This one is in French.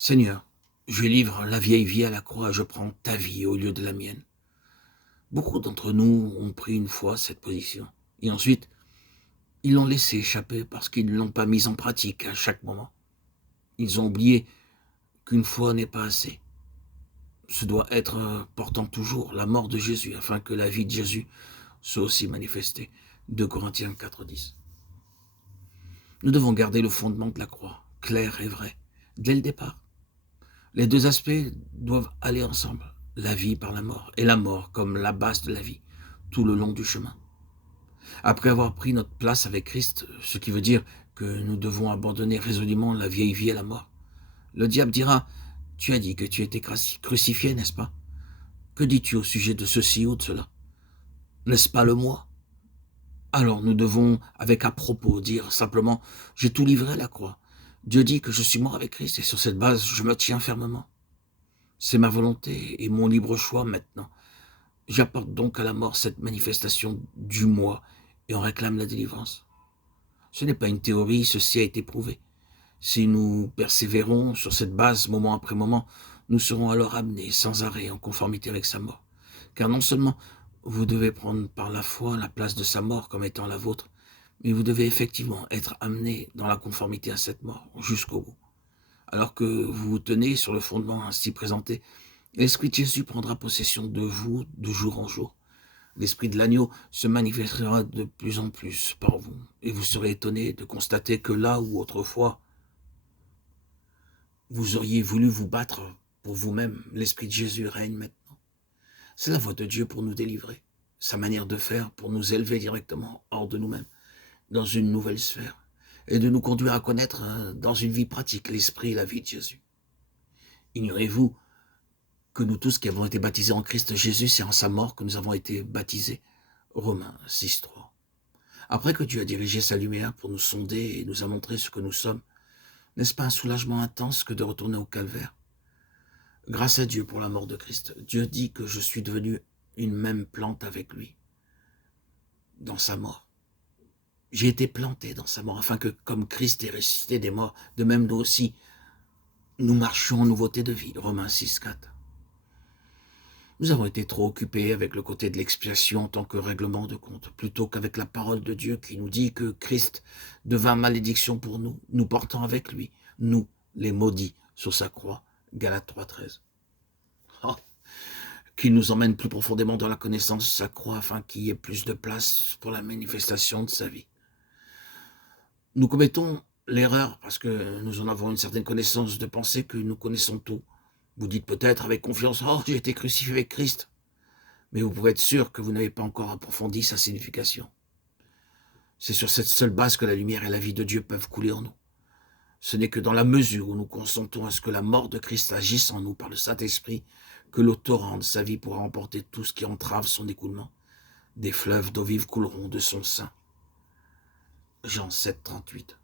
Seigneur, je livre la vieille vie à la croix, je prends ta vie au lieu de la mienne. Beaucoup d'entre nous ont pris une fois cette position. Et ensuite, ils l'ont laissé échapper parce qu'ils ne l'ont pas mise en pratique à chaque moment. Ils ont oublié qu'une fois n'est pas assez. Ce doit être portant toujours la mort de Jésus afin que la vie de Jésus soit aussi manifestée. 2 Corinthiens 4,10. Nous devons garder le fondement de la croix, clair et vrai, dès le départ. Les deux aspects doivent aller ensemble, la vie par la mort, et la mort comme la base de la vie, tout le long du chemin. Après avoir pris notre place avec Christ, ce qui veut dire que nous devons abandonner résolument la vieille vie à la mort, le diable dira, « Tu as dit que tu étais crucifié, n'est-ce pas? Que dis-tu au sujet de ceci ou de cela? N'est-ce pas le moi ?» Alors nous devons, avec à propos, dire simplement, « J'ai tout livré à la croix. Dieu dit que je suis mort avec Christ et sur cette base, je me tiens fermement. C'est ma volonté et mon libre choix maintenant. J'apporte donc à la mort cette manifestation du moi et en réclame la délivrance. Ce n'est pas une théorie, ceci a été prouvé. Si nous persévérons sur cette base moment après moment, nous serons alors amenés sans arrêt en conformité avec sa mort. Car non seulement vous devez prendre par la foi la place de sa mort comme étant la vôtre, mais vous devez effectivement être amenés dans la conformité à cette mort jusqu'au bout. Alors que vous vous tenez sur le fondement ainsi présenté, l'Esprit de Jésus prendra possession de vous de jour en jour. L'Esprit de l'agneau se manifestera de plus en plus par vous, et vous serez étonné de constater que là où autrefois vous auriez voulu vous battre pour vous-même, l'Esprit de Jésus règne maintenant. C'est la voie de Dieu pour nous délivrer, sa manière de faire pour nous élever directement hors de nous-mêmes, dans une nouvelle sphère, et de nous conduire à connaître dans une vie pratique l'Esprit et la vie de Jésus. Ignorez-vous que nous tous qui avons été baptisés en Christ Jésus, c'est en sa mort que nous avons été baptisés. Romains 6,3. Après que Dieu a dirigé sa lumière pour nous sonder et nous a montré ce que nous sommes, n'est-ce pas un soulagement intense que de retourner au calvaire? Grâce à Dieu pour la mort de Christ, Dieu dit que je suis devenu une même plante avec lui, dans sa mort. J'ai été planté dans sa mort, afin que, comme Christ est ressuscité des morts, de même nous aussi, nous marchions en nouveauté de vie. Romains 6,4. Nous avons été trop occupés avec le côté de l'expiation en tant que règlement de compte, plutôt qu'avec la parole de Dieu qui nous dit que Christ devint malédiction pour nous, nous portant avec lui, nous, les maudits, sur sa croix. Galates 3,13. Oh, qu'il nous emmène plus profondément dans la connaissance de sa croix afin qu'il y ait plus de place pour la manifestation de sa vie. Nous commettons l'erreur, parce que nous en avons une certaine connaissance, de penser que nous connaissons tout. Vous dites peut-être avec confiance, « Oh, j'ai été crucifié avec Christ ». Mais vous pouvez être sûr que vous n'avez pas encore approfondi sa signification. C'est sur cette seule base que la lumière et la vie de Dieu peuvent couler en nous. Ce n'est que dans la mesure où nous consentons à ce que la mort de Christ agisse en nous par le Saint-Esprit que l'eau torrent de sa vie pourra emporter tout ce qui entrave son écoulement. Des fleuves d'eau vive couleront de son sein. Jean 7,38.